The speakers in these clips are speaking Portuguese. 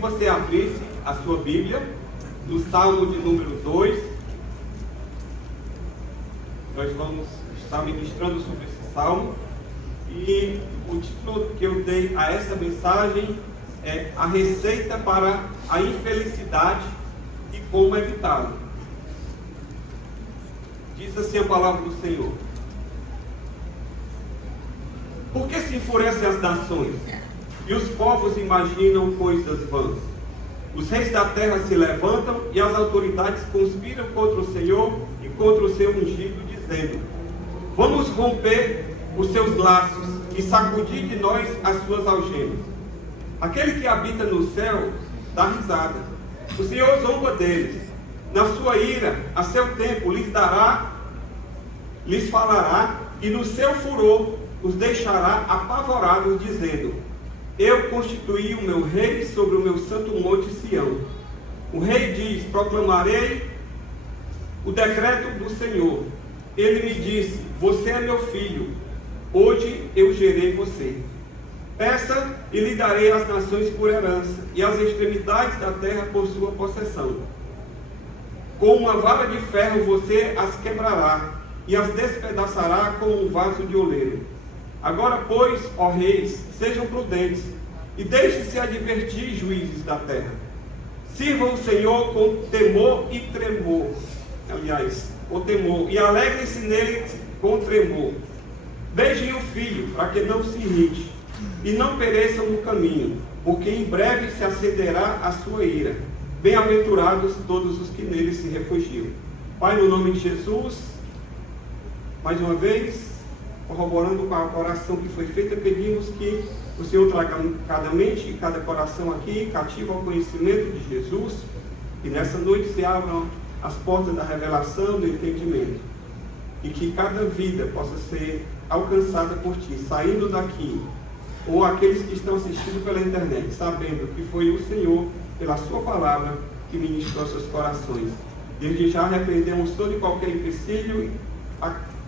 você abrisse a sua Bíblia no Salmo de número 2. Nós vamos estar ministrando sobre esse salmo. E o título que eu dei a essa mensagem é A Receita para a Infelicidade e Como Evitá-la. Diz assim a palavra do Senhor: Por que se enfurecem as nações e os povos imaginam coisas vãs? Os reis da terra se levantam e as autoridades conspiram contra o Senhor e contra o seu ungido, dizendo: Vamos romper os seus laços e sacudir de nós as suas algemas. Aquele que habita no céu dá risada. O Senhor zomba deles. Na sua ira, a seu tempo, lhes falará, e no seu furor os deixará apavorados, dizendo: Eu constituí o meu rei sobre o meu santo monte Sião. O rei diz: Proclamarei o decreto do Senhor. Ele me disse: Você é meu filho, hoje eu gerei você. Peça e lhe darei as nações por herança, e as extremidades da terra por sua possessão. Com uma vara de ferro você as quebrará, e as despedaçará como um vaso de oleiro. Agora, pois, ó reis, sejam prudentes, e deixem-se advertir, juízes da terra. Sirvam o Senhor com temor e tremor. O temor, e alegrem-se nele com tremor. Beijem o filho, para que não se irrite, e não pereçam no caminho, porque em breve se acenderá a sua ira. Bem-aventurados todos os que nele se refugiam. Pai, no nome de Jesus, mais uma vez, corroborando com a oração que foi feita, pedimos que o Senhor traga cada mente e cada coração aqui cativo ao conhecimento de Jesus, e nessa noite se abram as portas da revelação, do entendimento, e que cada vida possa ser alcançada por Ti, saindo daqui, ou aqueles que estão assistindo pela internet, sabendo que foi o Senhor, pela Sua palavra, que ministrou aos seus corações. Desde já repreendemos todo e qualquer empecilho e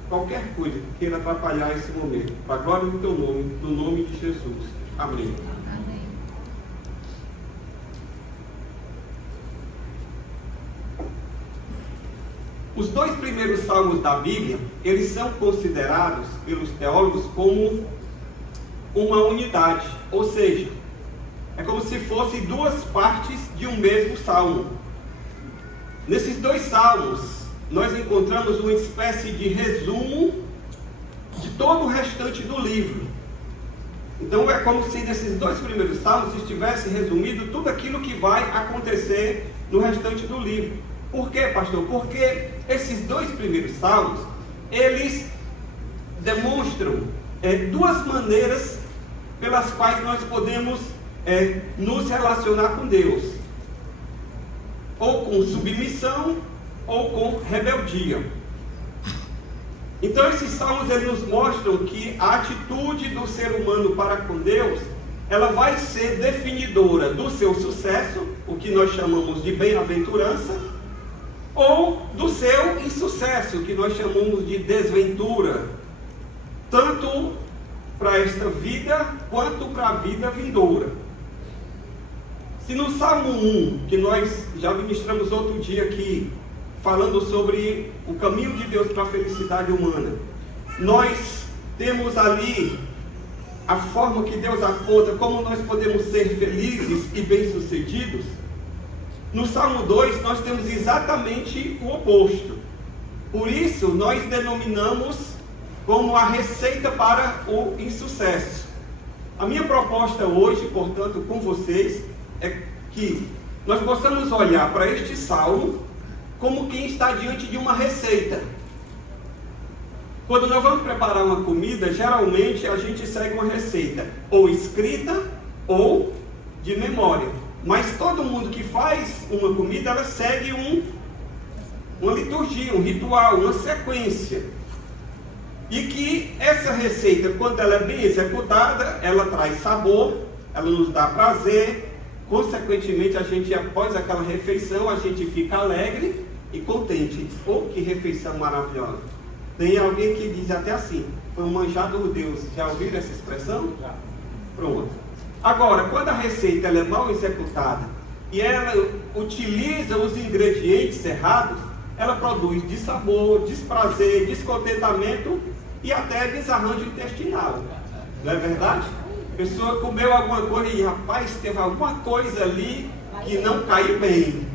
qualquer coisa que queira atrapalhar esse momento, para a glória do Teu nome, no nome de Jesus. Amém. Amém. Os dois primeiros salmos da Bíblia, eles são considerados pelos teólogos como uma unidade, ou seja, é como se fossem duas partes de um mesmo salmo. Nesses dois salmos, nós encontramos uma espécie de resumo de todo o restante do livro. Então é como se nesses dois primeiros salmos estivesse resumido tudo aquilo que vai acontecer no restante do livro. Por quê, pastor? Porque esses dois primeiros salmos, eles demonstram duas maneiras pelas quais nós podemos nos relacionar com Deus. Ou com submissão, ou com rebeldia. Então esses salmos eles nos mostram que a atitude do ser humano para com Deus, ela vai ser definidora do seu sucesso, o que nós chamamos de bem-aventurança, ou do seu insucesso, o que nós chamamos de desventura, tanto para esta vida, quanto para a vida vindoura. Se no Salmo 1, que nós já ministramos outro dia aqui, falando sobre o caminho de Deus para a felicidade humana, nós temos ali a forma que Deus aponta, como nós podemos ser felizes e bem-sucedidos. No Salmo 2, nós temos exatamente o oposto. Por isso, nós denominamos como a receita para o insucesso. A minha proposta hoje, portanto, com vocês, é que nós possamos olhar para este salmo como quem está diante de uma receita. Quando nós vamos preparar uma comida, geralmente a gente segue uma receita, ou escrita, ou de memória. Mas todo mundo que faz uma comida, ela segue uma liturgia, um ritual, uma sequência. E que essa receita, quando ela é bem executada, ela traz sabor, ela nos dá prazer. Consequentemente, a gente, após aquela refeição, a gente fica alegre e contente. Oh, que refeição maravilhosa! Tem alguém que diz até assim: foi um manjar do Deus. Já ouviram essa expressão? Já. Pronto. Agora, quando a receita ela é mal executada e ela utiliza os ingredientes errados, ela produz dissabor, desprazer, descontentamento e até desarranjo intestinal. Não é verdade? A pessoa comeu alguma coisa e, rapaz, teve alguma coisa ali que não caiu bem.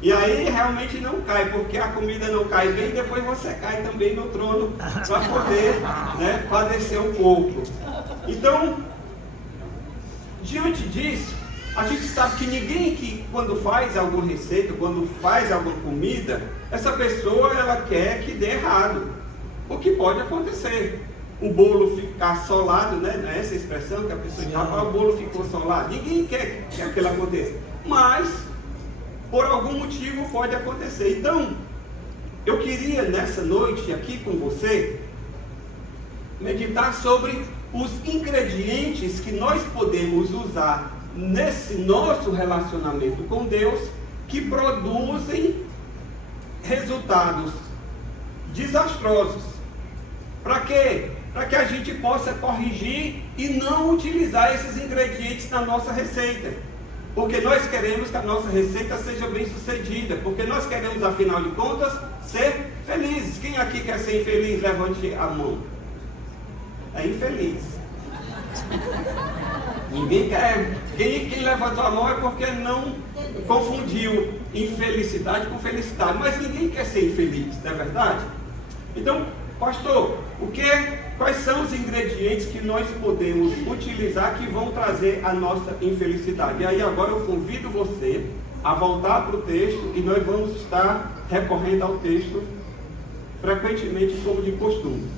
E aí realmente não cai, porque a comida não cai bem, depois você cai também no trono para poder, né, padecer um pouco. Então, diante disso, a gente sabe que ninguém que quando faz alguma receita, quando faz alguma comida, essa pessoa ela quer que dê errado. O que pode acontecer? O bolo ficar solado, né? Essa expressão que a pessoa diz, o bolo ficou solado. Ninguém quer que aquilo aconteça. Mas, por algum motivo pode acontecer. Então, eu queria nessa noite aqui com você meditar sobre os ingredientes que nós podemos usar nesse nosso relacionamento com Deus que produzem resultados desastrosos. Para quê? Para que a gente possa corrigir e não utilizar esses ingredientes na nossa receita. Porque nós queremos que a nossa receita seja bem sucedida. Porque nós queremos, afinal de contas, ser felizes. Quem aqui quer ser infeliz? Levante a mão. É infeliz. Ninguém quer. Quem levantou a mão é porque não confundiu infelicidade com felicidade. Mas ninguém quer ser infeliz, não é verdade? Então, pastor, quais são os ingredientes que nós podemos utilizar que vão trazer a nossa infelicidade? E aí agora eu convido você a voltar para o texto e nós vamos estar recorrendo ao texto frequentemente como de costume.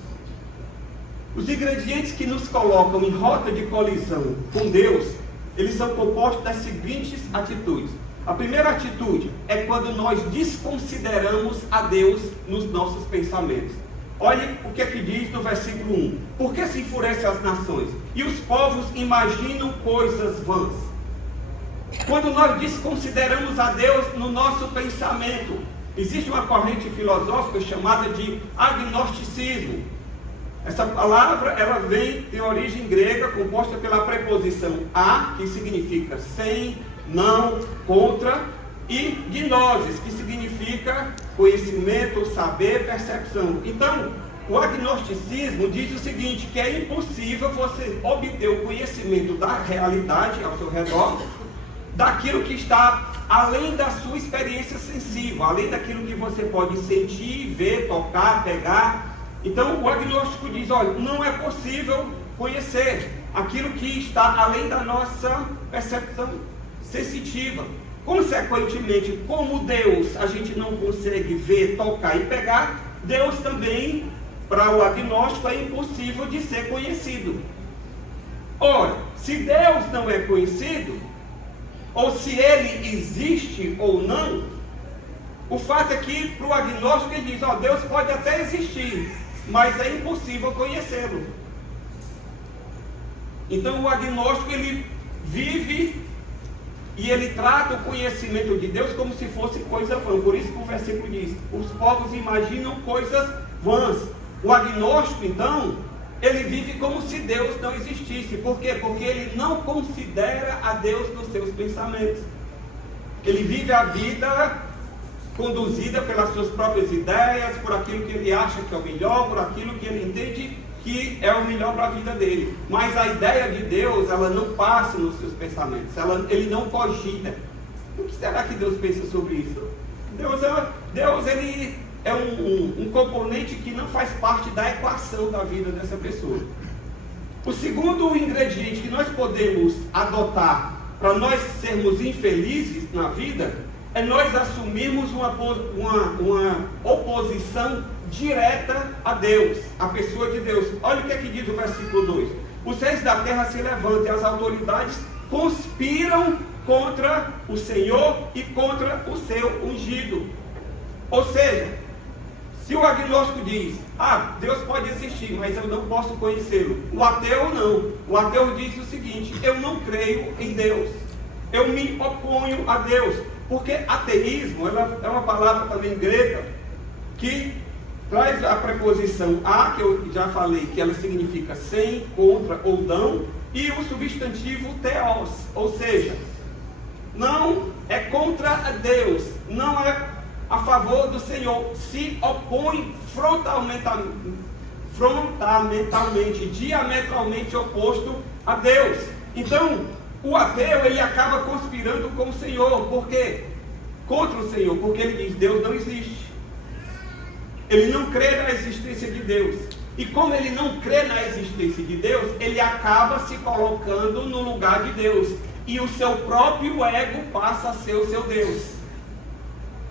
Os ingredientes que nos colocam em rota de colisão com Deus, eles são compostos das seguintes atitudes. A primeira atitude é quando nós desconsideramos a Deus nos nossos pensamentos. Olhe o que é que diz no versículo 1. Por que se enfurecem as nações? E os povos imaginam coisas vãs. Quando nós desconsideramos a Deus no nosso pensamento, existe uma corrente filosófica chamada de agnosticismo. Essa palavra, ela tem origem grega, composta pela preposição a, que significa sem, não, contra, e gnosis, que significa conhecimento, saber, percepção. Então, o agnosticismo diz o seguinte, que é impossível você obter o conhecimento da realidade ao seu redor, daquilo que está além da sua experiência sensível, além daquilo que você pode sentir, ver, tocar, pegar. Então, o agnóstico diz, olha, não é possível conhecer aquilo que está além da nossa percepção sensitiva. Consequentemente, como Deus a gente não consegue ver, tocar e pegar, Deus também, para o agnóstico, é impossível de ser conhecido. Ora, se Deus não é conhecido, ou se Ele existe ou não, o fato é que para o agnóstico ele diz, ó, Deus pode até existir, mas é impossível conhecê-lo. Então o agnóstico ele vive e ele trata o conhecimento de Deus como se fosse coisa vã. Por isso que o versículo diz, os povos imaginam coisas vãs. O agnóstico então, ele vive como se Deus não existisse. Por quê? Porque ele não considera a Deus nos seus pensamentos. Ele vive a vida conduzida pelas suas próprias ideias, por aquilo que ele acha que é o melhor, por aquilo que ele entende que é o melhor para a vida dele. Mas a ideia de Deus, ela não passa nos seus pensamentos, ele não cogita. O que será que Deus pensa sobre isso? Deus ele é um componente que não faz parte da equação da vida dessa pessoa. O segundo ingrediente que nós podemos adotar para nós sermos infelizes na vida é nós assumirmos uma oposição direta a Deus, a pessoa de Deus. Olha o que é que diz o versículo 2. Os reis da terra se levantam e as autoridades conspiram contra o Senhor e contra o seu ungido. Ou seja, se o agnóstico diz, Deus pode existir, mas eu não posso conhecê-lo. O ateu não. O ateu diz o seguinte, eu não creio em Deus. Eu me oponho a Deus. Porque ateísmo é uma palavra também grega que traz a preposição a, que eu já falei, que ela significa sem, contra ou não, e o substantivo theos, ou seja, não é contra Deus, não é a favor do Senhor, se opõe frontalmente, diametralmente oposto a Deus. Então, o ateu, ele acaba conspirando com o Senhor. Por quê? Contra o Senhor, porque ele diz, Deus não existe. Ele não crê na existência de Deus. E como ele não crê na existência de Deus, ele acaba se colocando no lugar de Deus. E o seu próprio ego passa a ser o seu Deus.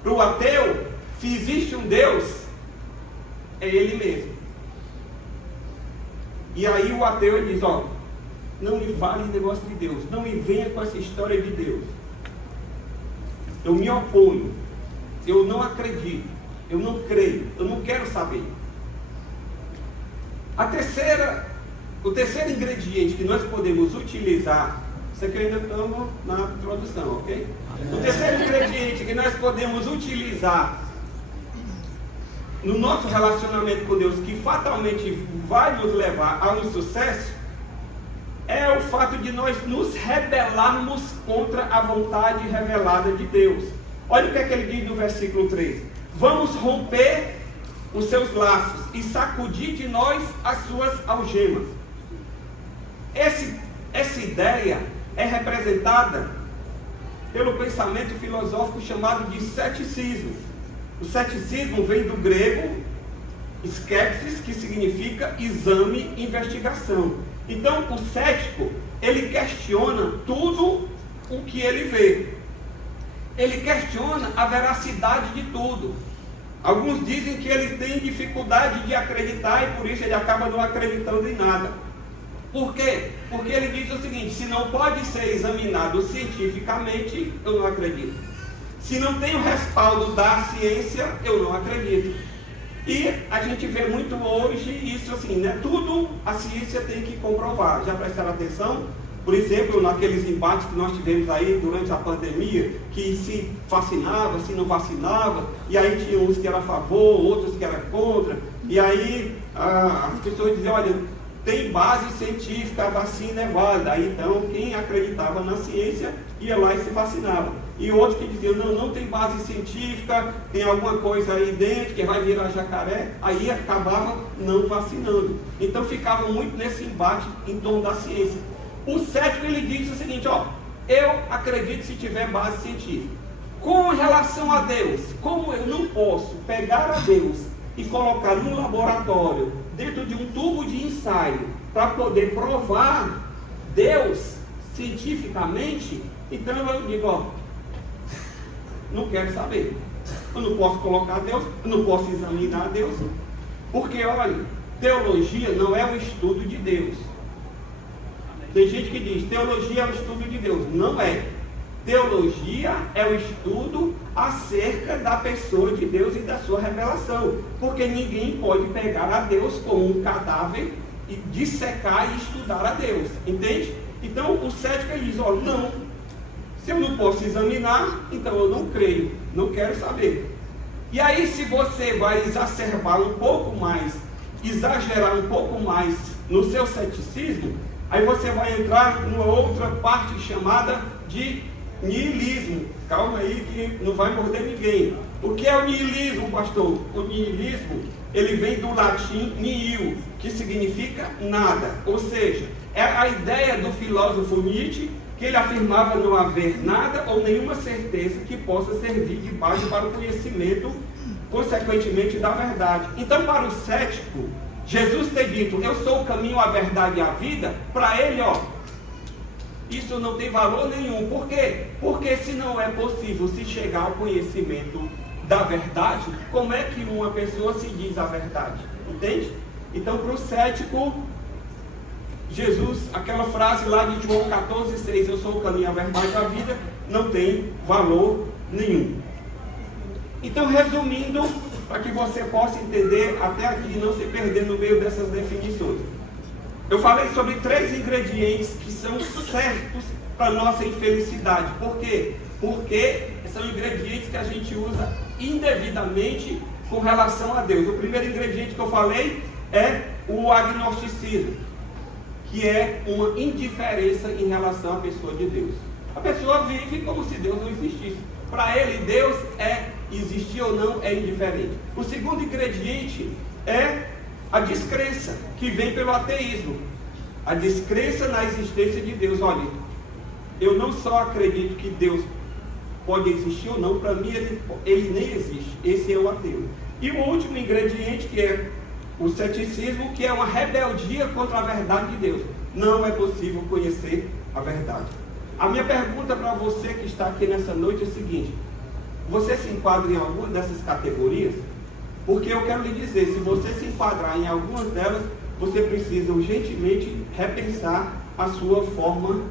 Para o ateu, se existe um Deus, é ele mesmo. E aí o ateu ele diz, ó, não me fale negócio de Deus, não me venha com essa história de Deus. Eu me oponho, eu não acredito, eu não creio, eu não quero saber. O terceiro ingrediente que nós podemos utilizar, isso aqui ainda estamos na introdução, ok? O terceiro ingrediente que nós podemos utilizar no nosso relacionamento com Deus, que fatalmente vai nos levar a um sucesso, é o fato de nós nos rebelarmos contra a vontade revelada de Deus. Olha o que é que ele diz no versículo 3. Vamos romper os seus laços e sacudir de nós as suas algemas. Essa ideia é representada pelo pensamento filosófico chamado de ceticismo. O ceticismo vem do grego skepsis, que significa exame, investigação. Então, o cético, ele questiona tudo o que ele vê. Ele questiona a veracidade de tudo. Alguns dizem que ele tem dificuldade de acreditar e por isso ele acaba não acreditando em nada. Por quê? Porque ele diz o seguinte, se não pode ser examinado cientificamente, eu não acredito. Se não tem o respaldo da ciência, eu não acredito. E a gente vê muito hoje isso assim, né? Tudo a ciência tem que comprovar. Já prestaram atenção? Por exemplo, naqueles embates que nós tivemos aí durante a pandemia, que se vacinava, se não vacinava, e aí tinha uns que eram a favor, outros que eram contra, e aí as pessoas diziam, olha, tem base científica, a vacina é válida. Aí então quem acreditava na ciência ia lá e se vacinava. E outros que diziam, não tem base científica, tem alguma coisa aí dentro que vai virar jacaré, aí acabava não vacinando. Então ficava muito nesse embate em torno da ciência. O cético ele diz o seguinte, ó, eu acredito se tiver base científica. Com relação a Deus, como eu não posso pegar a Deus e colocar num laboratório, dentro de um tubo de ensaio, para poder provar Deus cientificamente, então eu digo, ó, não quero saber. Eu não posso colocar Deus, eu não posso examinar Deus, porque, olha, teologia não é o estudo de Deus. Tem gente que diz, teologia é o estudo de Deus. Não é. Teologia é o estudo acerca da pessoa de Deus e da sua revelação. Porque ninguém pode pegar a Deus como um cadáver e dissecar e estudar a Deus. Entende? Então o cético diz, ó, não. Se eu não posso examinar, então eu não creio. Não quero saber. E aí se você vai exacerbar um pouco mais, exagerar um pouco mais no seu ceticismo, aí você vai entrar numa outra parte chamada de niilismo. Calma aí que não vai morder ninguém. O que é o niilismo, pastor? O niilismo, ele vem do latim nihil, que significa nada. Ou seja, é a ideia do filósofo Nietzsche, que ele afirmava não haver nada ou nenhuma certeza que possa servir de base para o conhecimento, consequentemente, da verdade. Então, para o cético, Jesus ter dito, eu sou o caminho, a verdade e a vida, para ele, ó, isso não tem valor nenhum. Por quê? Porque se não é possível se chegar ao conhecimento da verdade, como é que uma pessoa se diz a verdade? Entende? Então, para o cético, Jesus, aquela frase lá de João 14,6, eu sou o caminho, a verdade e a vida, não tem valor nenhum. Então, resumindo, para que você possa entender até aqui e não se perder no meio dessas definições. Eu falei sobre 3 ingredientes que são certos para a nossa infelicidade. Por quê? Porque são ingredientes que a gente usa indevidamente com relação a Deus. O primeiro ingrediente que eu falei é o agnosticismo, que é uma indiferença em relação à pessoa de Deus. A pessoa vive como se Deus não existisse. Para ele, Deus existir ou não é indiferente. O segundo ingrediente é a descrença, que vem pelo ateísmo. A descrença na existência de Deus. Olha, eu não só acredito que Deus pode existir ou não, para mim ele nem existe. Esse é o ateu. E o último ingrediente, que é o ceticismo, que é uma rebeldia contra a verdade de Deus. Não é possível conhecer a verdade. A minha pergunta para você que está aqui nessa noite é a seguinte: você se enquadra em alguma dessas categorias? Porque eu quero lhe dizer, se você se enquadrar em algumas delas, você precisa urgentemente repensar a sua forma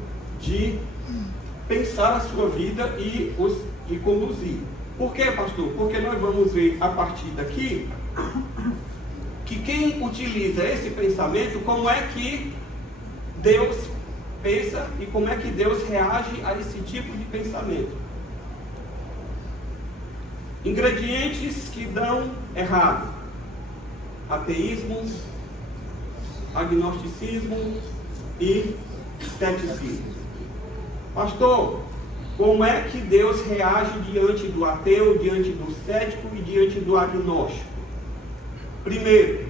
de pensar a sua vida e conduzir. Por quê, pastor? Porque nós vamos ver a partir daqui que quem utiliza esse pensamento, como é que Deus pensa e como é que Deus reage a esse tipo de pensamento. Ingredientes que dão errado: ateísmo, agnosticismo e ceticismo. Pastor, como é que Deus reage diante do ateu, diante do cético e diante do agnóstico? Primeiro,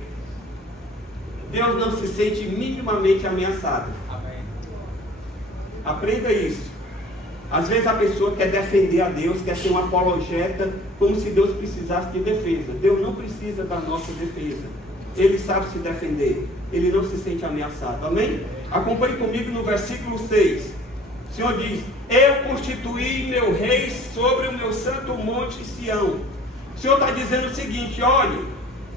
Deus não se sente minimamente ameaçado. Amém. Aprenda isso. Às vezes a pessoa quer defender a Deus, quer ser uma apologeta, como se Deus precisasse de defesa. Deus não precisa da nossa defesa. Ele sabe se defender. Ele não se sente ameaçado. Amém? Acompanhe comigo no versículo 6. O Senhor diz: eu constituí meu rei sobre o meu santo monte Sião. O Senhor está dizendo o seguinte: olhe,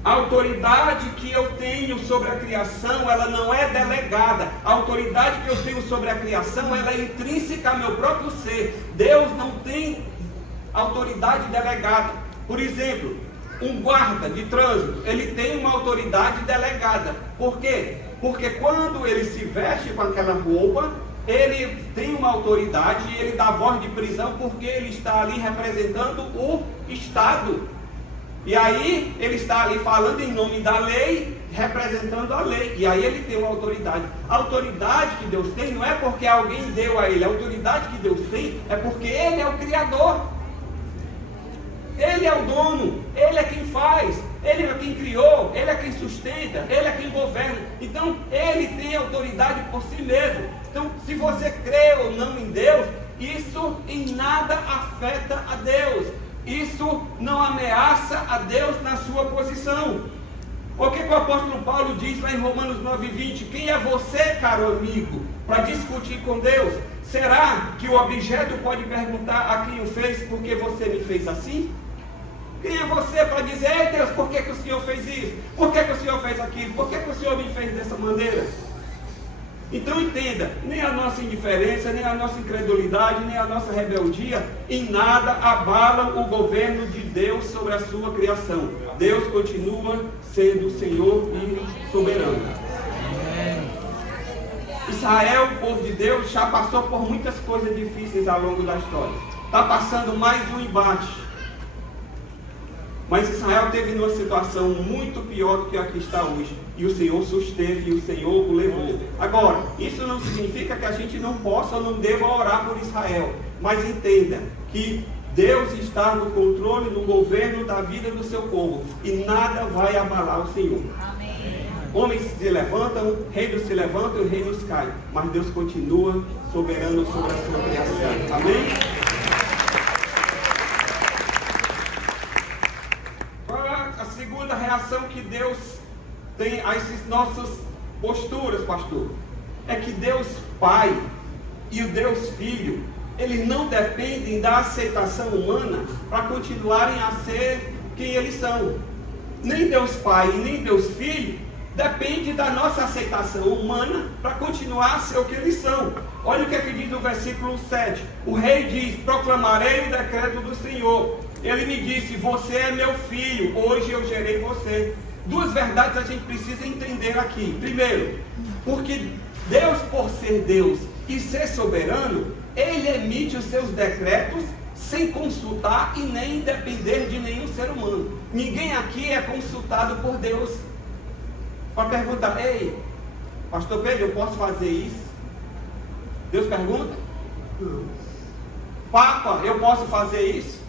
a autoridade que eu tenho sobre a criação, ela não é delegada. A autoridade que eu tenho sobre a criação, ela é intrínseca ao meu próprio ser. Deus não tem autoridade delegada. Por exemplo, um guarda de trânsito, ele tem uma autoridade delegada. Por quê? Porque quando ele se veste com aquela roupa, ele tem uma autoridade e ele dá voz de prisão, porque ele está ali representando o Estado. E aí ele está ali falando em nome da lei, representando a lei. E aí ele tem uma autoridade. A autoridade que Deus tem não é porque alguém deu a ele. A autoridade que Deus tem é porque Ele é o Criador. Ele é o dono. Ele é quem faz. Ele é quem criou. Ele é quem sustenta. Ele é quem governa. Então Ele tem autoridade por si mesmo. Então, se você crê ou não em Deus, isso em nada afeta a Deus. Isso não ameaça a Deus na sua posição. O que o apóstolo Paulo diz lá em Romanos 9:20? Quem é você, caro amigo, para discutir com Deus? Será que o objeto pode perguntar a quem o fez: por que você me fez assim? Quem é você para dizer: ei Deus, por que o Senhor fez isso? Por que o Senhor fez aquilo? Por que o Senhor me fez dessa maneira? Então entenda, nem a nossa indiferença, nem a nossa incredulidade, nem a nossa rebeldia em nada abalam o governo de Deus sobre a sua criação. Deus continua sendo Senhor e soberano. Israel, o povo de Deus, já passou por muitas coisas difíceis ao longo da história. Está passando mais um embate. Mas Israel teve numa situação muito pior do que a que está hoje. E o Senhor susteve, e o Senhor o levou. Agora, isso não significa que a gente não possa ou não deva orar por Israel. Mas entenda que Deus está no controle, no governo da vida do seu povo. E nada vai abalar o Senhor. Amém. Homens se levantam, reinos se levantam e reinos caem. Mas Deus continua soberano sobre a sua criação. Amém? A reação que Deus tem a essas nossas posturas, pastor, é que Deus Pai e o Deus Filho, eles não dependem da aceitação humana para continuarem a ser quem eles são. Nem Deus Pai e nem Deus Filho depende da nossa aceitação humana para continuar a ser o que eles são. Olha o que é que diz no versículo 7. O rei diz: proclamarei o decreto do Senhor. Ele me disse: você é meu filho, hoje eu gerei você. Duas verdades a gente precisa entender aqui. Primeiro, porque Deus, por ser Deus e ser soberano, Ele emite os seus decretos sem consultar e nem depender de nenhum ser humano. Ninguém aqui é consultado por Deus para perguntar: ei, Pastor Pedro, eu posso fazer isso? Deus pergunta? Não. Papa, eu posso fazer isso?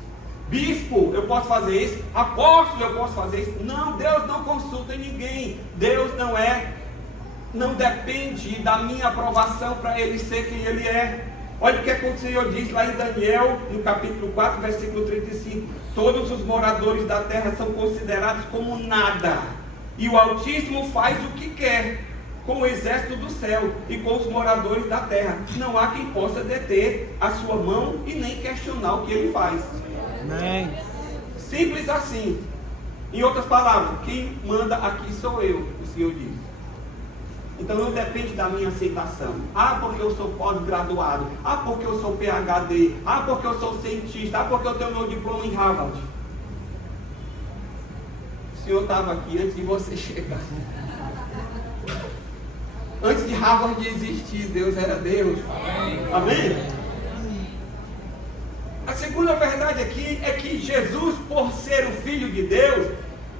Bispo, eu posso fazer isso? Apóstolo, eu posso fazer isso? Não, Deus não consulta ninguém. Deus não depende da minha aprovação para Ele ser quem Ele é. Olha o que o Senhor diz lá em Daniel, no capítulo 4, versículo 35. Todos os moradores da terra são considerados como nada, e o Altíssimo faz o que quer com o exército do céu e com os moradores da terra. Não há quem possa deter a sua mão e nem questionar o que Ele faz. Amém. Simples assim. Em outras palavras, quem manda aqui sou eu, o Senhor diz. Então não depende da minha aceitação. Ah, porque eu sou pós-graduado. Ah, porque eu sou PhD. Ah, porque eu sou cientista. Ah, porque eu tenho meu diploma em Harvard. O Senhor estava aqui antes de você chegar. Antes de Harvard existir, Deus era Deus. Amém? A segunda verdade aqui é que Jesus, por ser o Filho de Deus,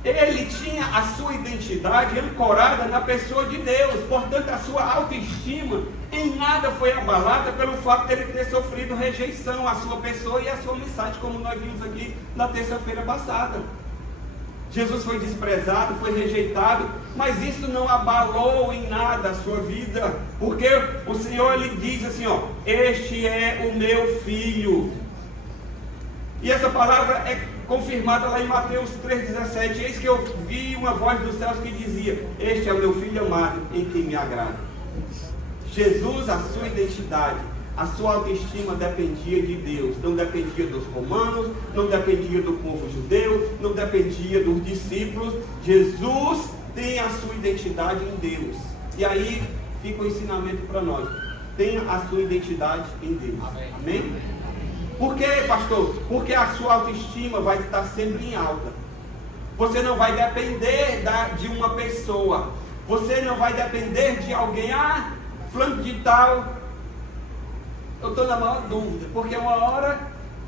Ele tinha a sua identidade ancorada na pessoa de Deus. Portanto, a sua autoestima em nada foi abalada pelo fato de ele ter sofrido rejeição à sua pessoa e à sua mensagem, como nós vimos aqui na terça-feira passada. Jesus foi desprezado, foi rejeitado, mas isso não abalou em nada a sua vida, porque o Senhor Ele diz assim, ó, este é o meu filho. E essa palavra é confirmada lá em Mateus 3,17. Eis que eu vi uma voz dos céus que dizia: este é o meu filho amado, em quem me agrada. Jesus, a sua identidade, a sua autoestima dependia de Deus, não dependia dos romanos, não dependia do povo judeu, não dependia dos discípulos. Jesus tem a sua identidade em Deus. E aí fica o ensinamento para nós: tenha a sua identidade em Deus. Amém? Por quê, pastor? Porque a sua autoestima vai estar sempre em alta. Você não vai depender de uma pessoa. Você não vai depender de alguém. Ah, fulano de tal. Eu estou na maior dúvida. Porque uma hora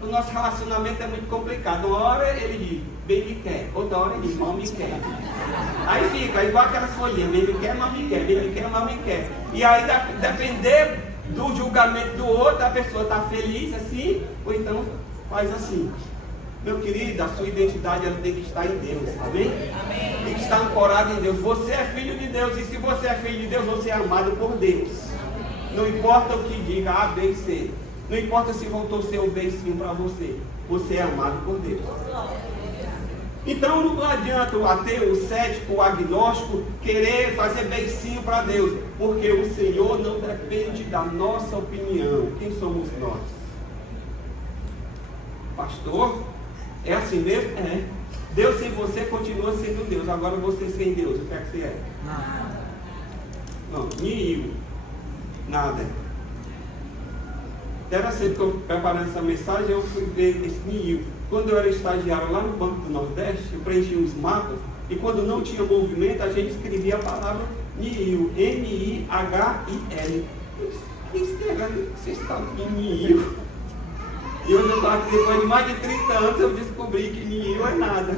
o nosso relacionamento é muito complicado. Uma hora ele diz, bem me quer. Outra hora ele diz, mal me quer. Aí fica igual aquelas folhinhas. Bem me quer, mal me quer. Bem me quer, mal me quer. E aí depender do julgamento do outro, a pessoa está feliz assim, ou então faz assim. Meu querido, a sua identidade ela tem que estar em Deus, amém? Amém? Tem que estar ancorada em Deus. Você é filho de Deus, e se você é filho de Deus, você é amado por Deus. Não importa o que diga A, B e C. Não importa se voltou ser um beicinho para você. Você é amado por Deus. Então não adianta o ateu, o cético, o agnóstico querer fazer beicinho para Deus, porque o Senhor não depende da nossa opinião. Quem somos nós? Pastor, é assim mesmo? É. Deus sem você continua sendo Deus. Agora você sem Deus, o que é que você é? Não, nenhum. Nada. Era sempre que eu preparando essa mensagem, eu fui ver esse nenhum. Quando eu era estagiário lá no Banco do Nordeste, eu preenchia os mapas, e quando não tinha movimento, a gente escrevia a palavra NIHIL, N-I-H-I-L. Vocês estão em NIHIL. E hoje eu estou aqui, depois de mais de 30 anos, eu descobri que NIHIL é nada.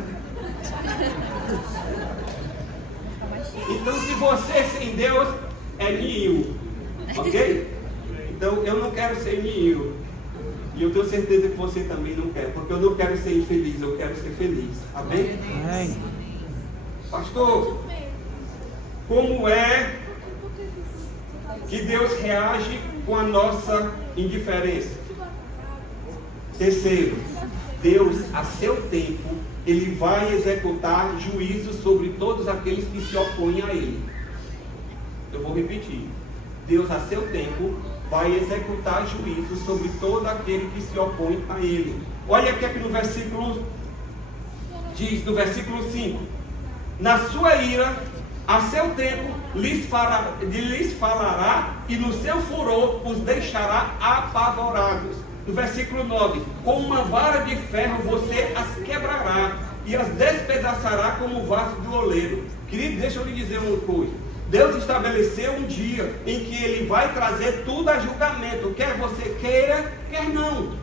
Então, se você sem Deus, é NIHIL. Ok? Então, eu não quero ser NIHIL. E eu tenho certeza que você também não quer, porque eu não quero ser infeliz, eu quero ser feliz. Amém? Amém. Pastor, como é que Deus reage com a nossa indiferença? Terceiro, Deus, a seu tempo, Ele vai executar juízo sobre todos aqueles que se opõem a Ele. Eu vou repetir. Deus, a seu tempo, vai executar juízo sobre todo aquele que se opõe a Ele. Olha aqui no versículo, diz no versículo 5: na sua ira, a seu tempo, lhes falará, e no seu furor os deixará apavorados. No versículo 9: com uma vara de ferro você as quebrará, e as despedaçará como o vaso do oleiro. Querido, deixa eu lhe dizer uma coisa. Deus estabeleceu um dia em que Ele vai trazer tudo a julgamento, quer você queira, quer não.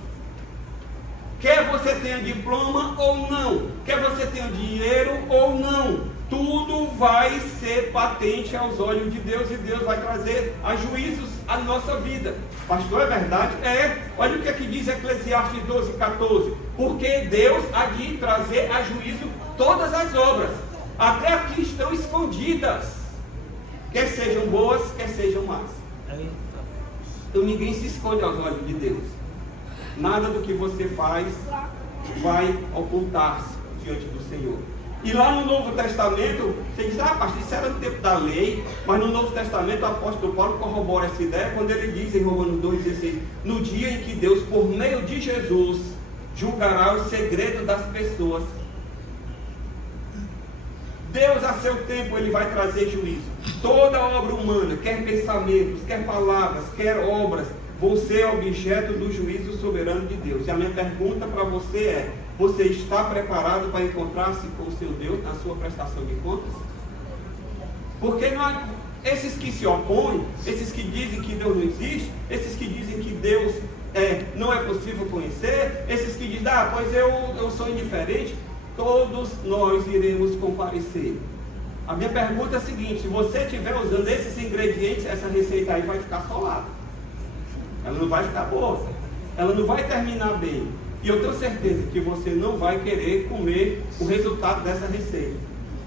Quer você tenha diploma ou não, quer você tenha dinheiro ou não, tudo vai ser patente aos olhos de Deus, e Deus vai trazer a juízos à nossa vida. Pastor, é verdade? Olha o que aqui diz Eclesiastes 12:14. Porque Deus há de trazer a juízo todas as obras, até aqui estão escondidas, quer sejam boas, quer sejam más. Então ninguém se esconde aos olhos de Deus. Nada do que você faz vai ocultar-se diante do Senhor. E lá no Novo Testamento, você diz, pastor, isso era no tempo da lei, mas no Novo Testamento o apóstolo Paulo corrobora essa ideia quando ele diz em Romanos 2,16, no dia em que Deus, por meio de Jesus, julgará o segredo das pessoas. Deus, a seu tempo, Ele vai trazer juízo. Toda obra humana, quer pensamentos, quer palavras, quer obras, vão ser objeto do juízo soberano de Deus. E a minha pergunta para você é, você está preparado para encontrar-se com o seu Deus na sua prestação de contas? Porque esses que se opõem, esses que dizem que Deus não existe, esses que dizem que Deus não é possível conhecer, esses que dizem, pois eu sou indiferente, todos nós iremos comparecer. A minha pergunta é a seguinte, se você estiver usando esses ingredientes, essa receita aí vai ficar solada. Ela não vai ficar boa. Ela não vai terminar bem. E eu tenho certeza que você não vai querer comer o resultado dessa receita.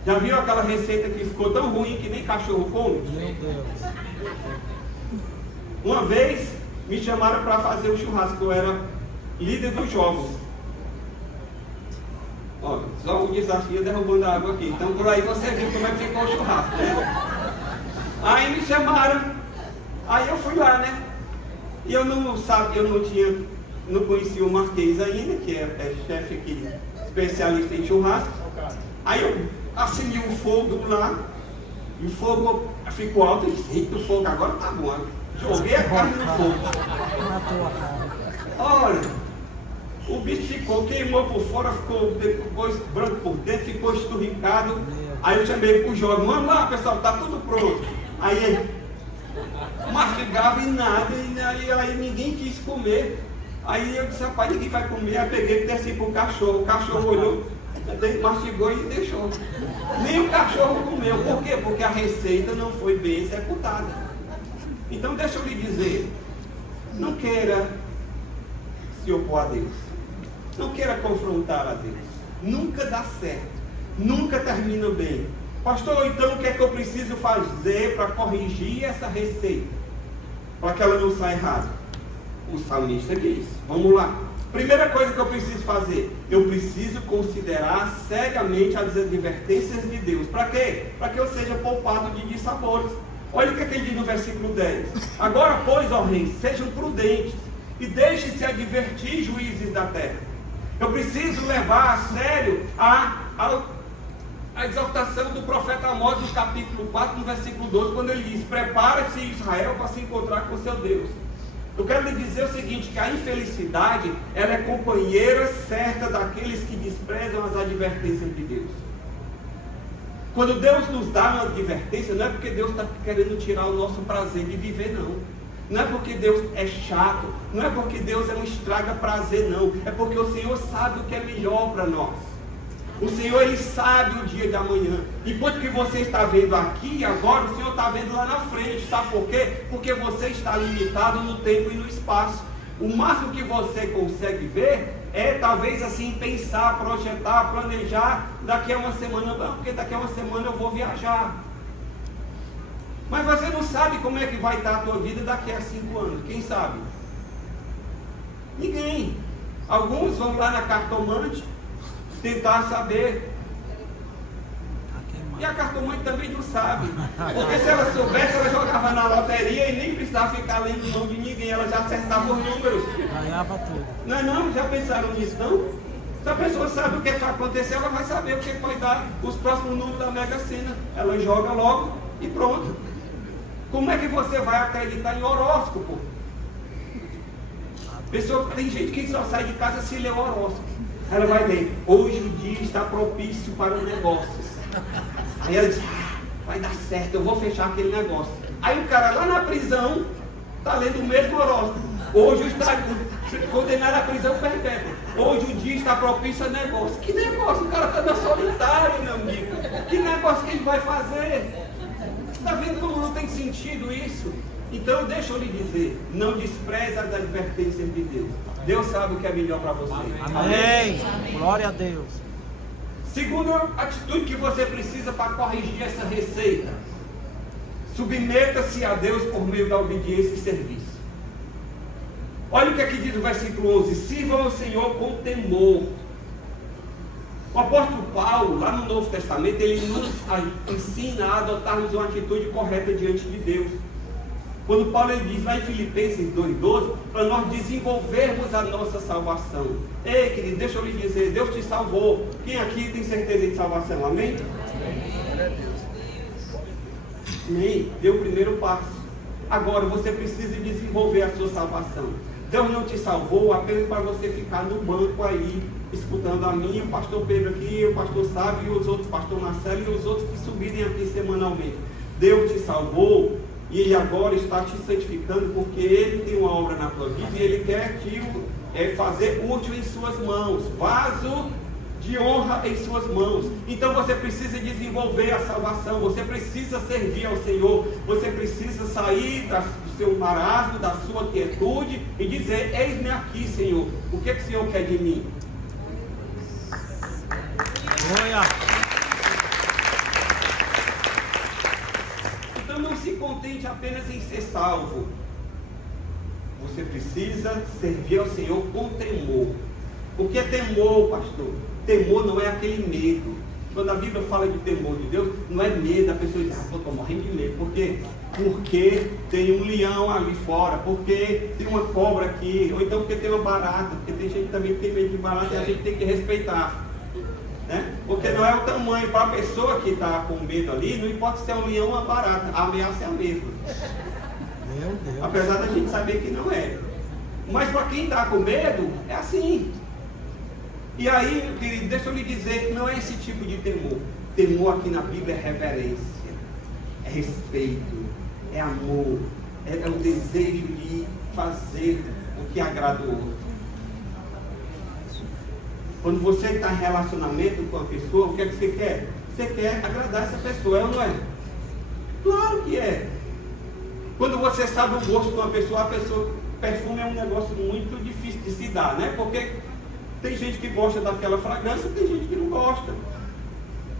Já viu aquela receita que ficou tão ruim que nem cachorro come? Meu Deus. Uma vez me chamaram para fazer um churrasco. Eu era líder dos jogos. Olha, só um desafio derrubando a água aqui. Então por aí você viu como é que ficou o churrasco, né? Aí me chamaram. Aí eu fui lá, né? E eu não conhecia o Marquês ainda, que é chefe aqui, especialista em churrasco. Aí eu acendi o fogo lá, e o fogo ficou alto, eu disse, eita, o fogo agora tá bom. Joguei a carne no fogo. Olha, o bicho queimou por fora, ficou depois branco por dentro, ficou esturricado. Aí eu chamei pro Jorge, vamos lá pessoal, tá tudo pronto. Aí mastigava e nada, e aí ninguém quis comer. Aí eu disse, rapaz, ninguém vai comer. Aí peguei e desci pro cachorro. O cachorro olhou, mastigou e deixou. Nem o cachorro comeu. Por quê? Porque a receita não foi bem executada. Então deixa eu lhe dizer, não queira se opor a Deus. Não queira confrontar a Deus. Nunca dá certo. Nunca termina bem. Pastor, então o que é que eu preciso fazer para corrigir essa receita? Para que ela não saia errada? O salmista diz, vamos lá. Primeira coisa que eu preciso fazer, eu preciso considerar cegamente as advertências de Deus. Para quê? Para que eu seja poupado de dissabores. Olha o que ele diz no versículo 10. Agora, pois, ó reis, sejam prudentes e deixem-se advertir, juízes da terra. Eu preciso levar a sério a exaltação do profeta Amós no capítulo 4, no versículo 12, quando ele diz, prepare-se Israel para se encontrar com seu Deus. Eu quero lhe dizer o seguinte, que a infelicidade, ela é companheira certa daqueles que desprezam as advertências de Deus. Quando Deus nos dá uma advertência, não é porque Deus está querendo tirar o nosso prazer de viver, não. Não é porque Deus é chato, não é porque Deus é um estraga prazer, não. É porque o Senhor sabe o que é melhor para nós. O Senhor, Ele sabe o dia de amanhã. Enquanto que você está vendo aqui e agora, o Senhor está vendo lá na frente. Sabe por quê? Porque você está limitado no tempo e no espaço. O máximo que você consegue ver é talvez assim pensar, projetar, planejar daqui a uma semana. Não, porque daqui a uma semana eu vou viajar. Mas você não sabe como é que vai estar a tua vida daqui a 5 anos. Quem sabe? Ninguém. Alguns vão lá na cartomante tentar saber. E a cartomante também não sabe. Porque se ela soubesse, ela jogava na loteria e nem precisava ficar lendo o nome de ninguém. Ela já acertava os números. Ganhava tudo. Não é não? Já pensaram nisso não? Se a pessoa sabe o que vai acontecer, ela vai saber o que vai dar os próximos números da Mega Sena. Ela joga logo e pronto. Como é que você vai acreditar em horóscopo? Tem gente que só sai de casa se ler o horóscopo. Ela vai ler, hoje o dia está propício para os negócios. Aí ela diz, vai dar certo, eu vou fechar aquele negócio. Aí o cara lá na prisão está lendo o mesmo horóscopo. Hoje está condenado à prisão perpétua. Hoje o dia está propício a negócio. Que negócio? O cara está na solitário, meu amigo. Que negócio que ele vai fazer? Você está vendo como não tem sentido isso? Então, deixa eu lhe dizer, não despreze as advertências de Deus. Deus sabe o que é melhor para você. Amém. Glória a Deus. Segunda atitude que você precisa para corrigir essa receita: submeta-se a Deus por meio da obediência e serviço. Olha o que aqui diz o versículo 11: sirvam ao Senhor com temor. O apóstolo Paulo, lá no Novo Testamento, ele nos ensina a adotarmos uma atitude correta diante de Deus. Quando Paulo ele diz lá em Filipenses 2,12, para nós desenvolvermos a nossa salvação. Ei, querido, deixa eu lhe dizer, Deus te salvou. Quem aqui tem certeza de salvação? Amém? Amém. Deu o primeiro passo. Agora você precisa desenvolver a sua salvação. Deus não te salvou apenas para você ficar no banco aí, escutando a mim, o pastor Pedro aqui, o pastor Sábio e os outros, o pastor Marcelo e os outros que subirem aqui semanalmente. Deus te salvou e Ele agora está te santificando porque Ele tem uma obra na tua vida e Ele quer te fazer útil em suas mãos, vaso de honra em suas mãos. Então você precisa desenvolver a salvação, você precisa servir ao Senhor, você precisa sair do seu marasmo, da sua quietude e dizer: eis-me aqui, Senhor, o que é que o Senhor quer de mim? Então não se contente apenas em ser salvo, você precisa servir ao Senhor com temor. O que é temor, pastor? Temor não é aquele medo. Quando a Bíblia fala de temor de Deus, não é medo. A pessoa diz: eu estou morrendo de medo. Por quê? Porque tem um leão ali fora, porque tem uma cobra aqui, ou então porque tem uma barata, porque tem gente também que tem medo de barata e a gente tem que respeitar, né? Porque não é o tamanho. Para a pessoa que está com medo ali, não importa se é um leão ou uma barata, a ameaça é a mesma. Meu Deus. Apesar da gente saber que não é. Mas para quem está com medo, é assim. E aí, meu querido, deixa eu lhe dizer que não é esse tipo de temor. Temor aqui na Bíblia é reverência, é respeito, é amor, é o desejo de fazer o que agrada o outro. Quando você está em relacionamento com a pessoa, o que é que você quer? Você quer agradar essa pessoa, é ou não é? Claro que é. Quando você sabe o gosto de uma pessoa, perfume é um negócio muito difícil de se dar, né? Porque tem gente que gosta daquela fragrância, tem gente que não gosta.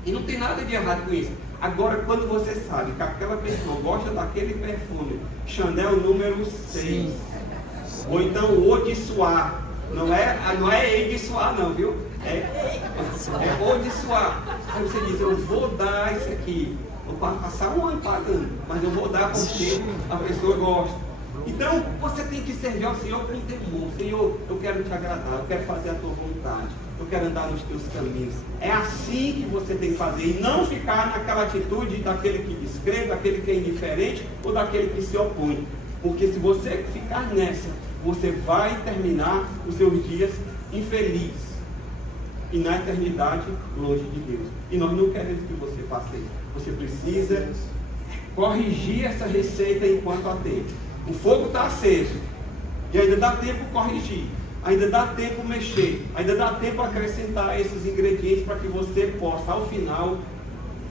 E não tem nada de errado com isso. Agora, quando você sabe que aquela pessoa gosta daquele perfume, Chanel número 6, ou então o Eau de Soie, não é Eau de Soie não, viu? É Eau de Soie. Aí você diz: eu vou dar isso aqui, vou passar um ano pagando, mas eu vou dar porque a pessoa gosta. Então, você tem que servir ao Senhor com temor. Senhor, eu quero te agradar, eu quero fazer a tua vontade, eu quero andar nos teus caminhos. É assim que você tem que fazer, e não ficar naquela atitude daquele que descrê, daquele que é indiferente, ou daquele que se opõe. Porque se você ficar nessa, você vai terminar os seus dias infeliz, e na eternidade longe de Deus. E nós não queremos que você faça isso. Você precisa corrigir essa receita enquanto há tempo. O fogo está aceso e ainda dá tempo corrigir, ainda dá tempo mexer, ainda dá tempo acrescentar esses ingredientes para que você possa, ao final,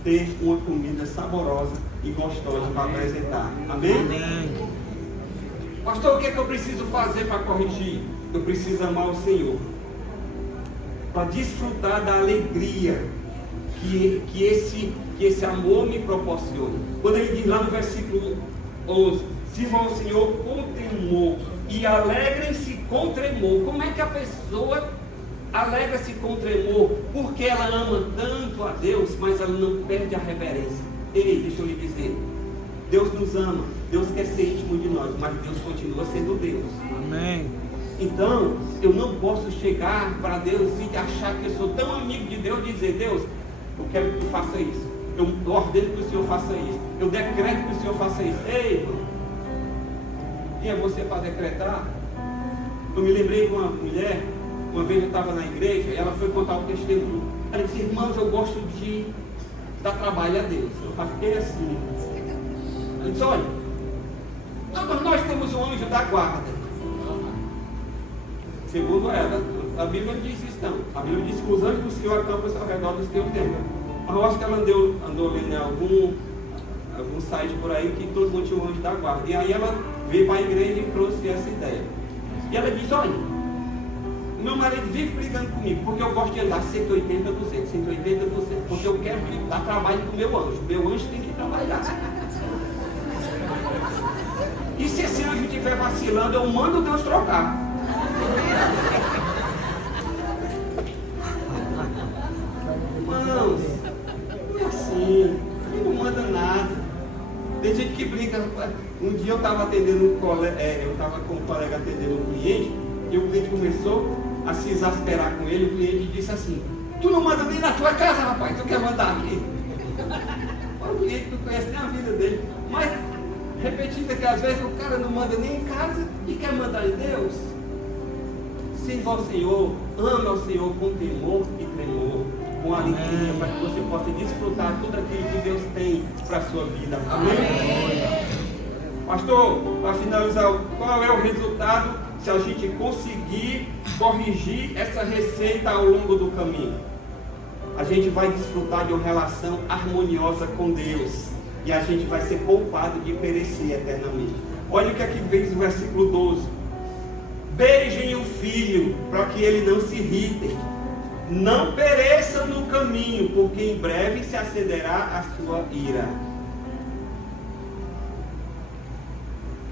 ter uma comida saborosa e gostosa para apresentar. Amém? Amém. Pastor, o que é que eu preciso fazer para corrigir? Eu preciso amar o Senhor, para desfrutar da alegria que esse amor me proporciona. Quando ele diz lá no versículo 11: sirvam ao Senhor com temor e alegrem-se com tremor. Como é que a pessoa alegra-se com tremor? Porque ela ama tanto a Deus, mas ela não perde a reverência. Ei, deixa eu lhe dizer, Deus nos ama, Deus quer ser íntimo de nós, mas Deus continua sendo Deus. Amém. Então, eu não posso chegar para Deus e achar que eu sou tão amigo de Deus e dizer: Deus, eu quero que tu faça isso, eu ordeno que o Senhor faça isso, eu decreto que o Senhor faça isso. Ei, irmão, quem é você para decretar? Eu me lembrei de uma mulher, uma vez eu estava na igreja, e ela foi contar o testemunho. Ela disse: irmãos, eu gosto de dar trabalho a Deus. Eu fiquei assim. Ela disse: olha, todos nós temos um anjo da guarda. Segundo ela, A Bíblia não diz isso não. A Bíblia diz que os anjos do Senhor acampam ao redor dos que o temem. Mas eu acho que ela andou lendo em algum site por aí que todo mundo tinha um anjo da guarda. E aí ela veio para a igreja e trouxe essa ideia. E ela diz, olha, meu marido vive brigando comigo, porque eu gosto de andar 180, 200, 180, 200, porque eu quero que dá trabalho para o meu anjo. Meu anjo tem que trabalhar. E se esse anjo estiver vacilando, eu mando Deus trocar. Irmãos, não é assim, ele não manda nada. Tem gente que brinca. Um dia eu estava atendendo eu estava com um colega atendendo um cliente, e o cliente começou a se exasperar com ele. O cliente disse assim: tu não manda nem na tua casa, rapaz, tu quer mandar aqui. O cliente não conhece nem a vida dele. Mas, repetindo que às vezes o cara não manda nem em casa e quer mandar em Deus. Sirva ao Senhor, ame ao Senhor com temor e tremor, com alegria, para que você possa desfrutar tudo aquilo que Deus tem para a sua vida. Amém? Pastor, para finalizar, qual é o resultado se a gente conseguir corrigir essa receita ao longo do caminho? A gente vai desfrutar de uma relação harmoniosa com Deus e a gente vai ser poupado de perecer eternamente. Olha o que aqui diz o versículo 12: beijem o filho para que ele não se irrite, não pereçam no caminho, porque em breve se acederá a sua ira.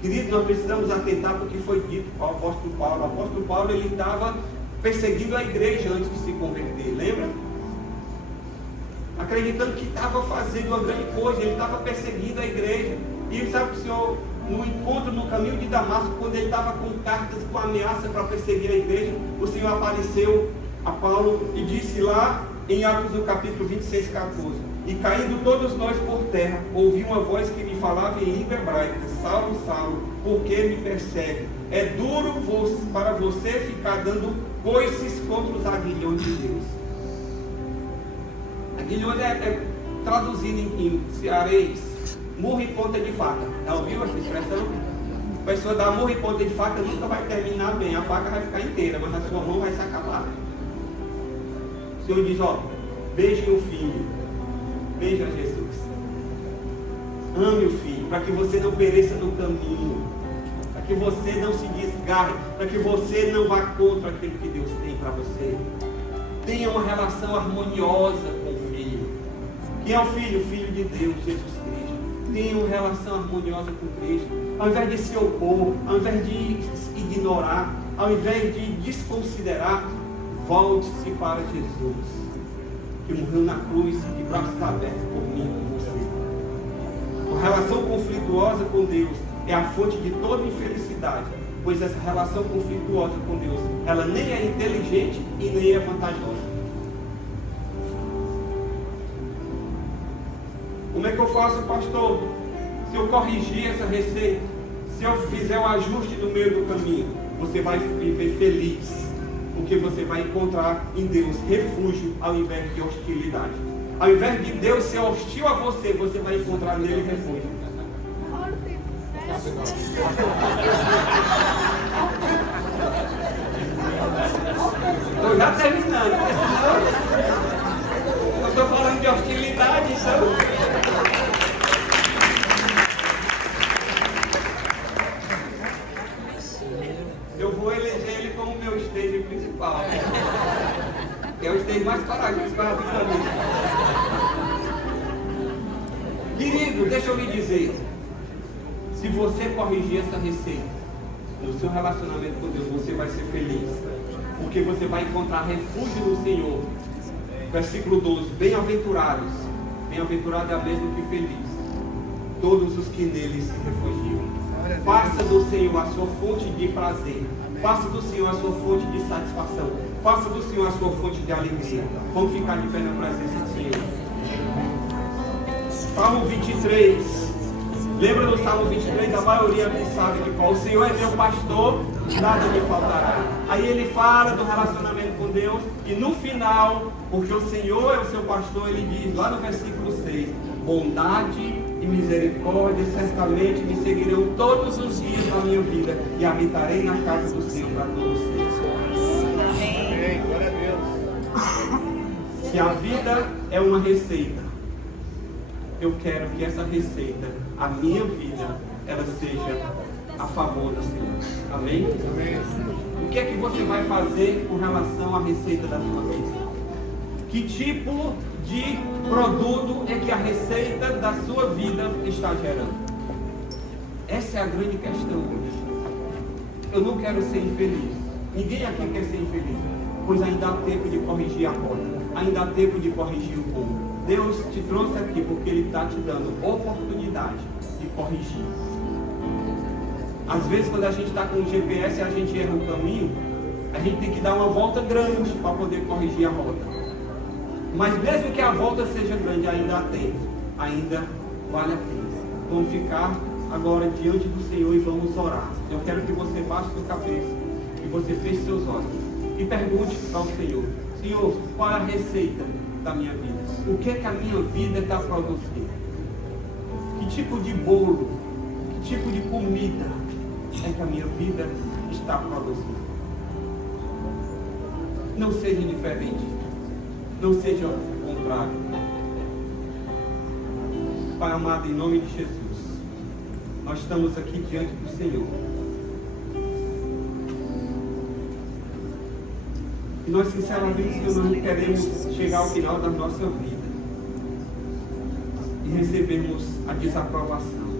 Querido, nós precisamos atentar para o que foi dito ao apóstolo Paulo. O apóstolo Paulo, ele estava perseguindo a igreja antes de se converter, lembra? Acreditando que estava fazendo uma grande coisa, ele estava perseguindo a igreja. E ele sabe que o Senhor, no encontro no caminho de Damasco, quando ele estava com cartas com ameaça para perseguir a igreja, o Senhor apareceu a Paulo e disse lá em Atos do capítulo 26, 14: e caindo todos nós por terra, ouvi uma voz que me falava em língua hebraica: Saulo, Saulo, por que me persegue? É duro para você ficar dando coices contra os aguilhões de Deus. Aguilhões é traduzido em cearês, murro e ponta de faca. Já ouviu essa expressão? A pessoa dá murro e ponta de faca nunca vai terminar bem. A faca vai ficar inteira, mas a sua mão vai se acabar. O Senhor diz, ó, beije o filho, beija Jesus, ame o filho, para que você não pereça no caminho, para que você não se desgarre, para que você não vá contra aquilo que Deus tem para você. Tenha uma relação harmoniosa com o filho. Quem é o filho? O filho de Deus, Jesus Cristo. Tenha uma relação harmoniosa com Cristo. Ao invés de se opor, ao invés de ignorar, ao invés de desconsiderar, volte-se para Jesus, que morreu na cruz de braços abertos por mim e por você. Uma relação conflituosa com Deus é a fonte de toda infelicidade, pois essa relação conflituosa com Deus, ela nem é inteligente e nem é vantajosa. Como é que eu faço, pastor? Se eu corrigir essa receita, se eu fizer o ajuste no meio do caminho, você vai viver feliz, porque você vai encontrar em Deus refúgio ao invés de hostilidade. Ao invés de Deus ser hostil a você, você vai encontrar nele refúgio. Estou já terminando, eu estou falando de hostilidade, então. Eu vou eleger ele como meu stage principal. É o stage mais corajoso que eu já vi na vida. Querido, deixa eu lhe dizer. Se você corrigir essa receita no seu relacionamento com Deus, você vai ser feliz. Porque você vai encontrar refúgio no Senhor. Versículo 12. Bem-aventurados. Bem-aventurado é a mesmo que feliz todos os que nele se refugiam. Faça do Senhor a sua fonte de prazer. Faça do Senhor a sua fonte de satisfação. Faça do Senhor a sua fonte de alegria. Vamos ficar de pé na presença do Senhor. Salmo 23. Lembra do Salmo 23? A maioria não sabe de qual. O Senhor é meu pastor, nada me faltará. Aí ele fala do relacionamento com Deus. E no final, porque o Senhor é o seu pastor, ele diz lá no versículo 6: bondade e misericórdia certamente me seguirão todos os dias da minha vida, e habitarei na casa do Senhor para todos os sempre. Se a vida é uma receita, eu quero que essa receita, a minha vida, ela seja a favor do Senhor. Amém? O que é que você vai fazer com relação à receita da sua vida? Que tipo de produto é que a receita da sua vida está gerando? Essa é a grande questão hoje. Eu não quero ser infeliz. Ninguém aqui quer ser infeliz, pois ainda há tempo de corrigir a rota, ainda há tempo de corrigir o rumo. Deus te trouxe aqui porque Ele está te dando oportunidade de corrigir. Às vezes, quando a gente está com o GPS e a gente erra o caminho, a gente tem que dar uma volta grande para poder corrigir a rota. Mas mesmo que a volta seja grande, ainda há tempo, ainda vale a pena. Vamos ficar agora diante do Senhor e vamos orar. Eu quero que você baixe sua cabeça, que você feche seus olhos e pergunte ao Senhor: Senhor, qual é a receita da minha vida? O que é que a minha vida está produzindo? Que tipo de bolo, que tipo de comida é que a minha vida está produzindo? Não seja indiferente, não seja o contrário. Pai amado, em nome de Jesus, nós estamos aqui diante do Senhor. E nós sinceramente, Senhor, não queremos chegar ao final da nossa vida e recebermos a desaprovação.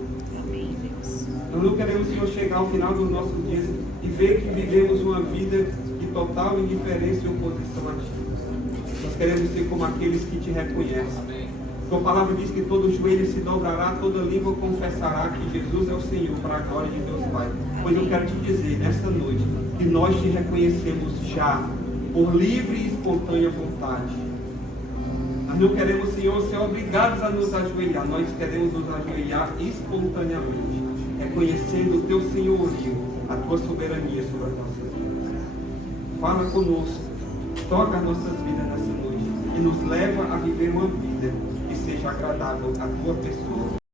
Nós não queremos, Senhor, chegar ao final dos nossos dias e ver que vivemos uma vida de total indiferença e oposição a Ti. Nós queremos ser como aqueles que Te reconhecem. Tua palavra diz que todo joelho se dobrará, toda língua confessará que Jesus é o Senhor, para a glória de Deus Pai. Pois eu quero te dizer, nesta noite, que nós Te reconhecemos já, por livre e espontânea vontade. Nós não queremos, Senhor, ser obrigados a nos ajoelhar. Nós queremos nos ajoelhar espontaneamente, reconhecendo o Teu senhorio, a Tua soberania sobre as nossas vidas. Fala conosco, toca as nossas vidas nessa noite e nos leva a viver uma vida que seja agradável à Tua pessoa.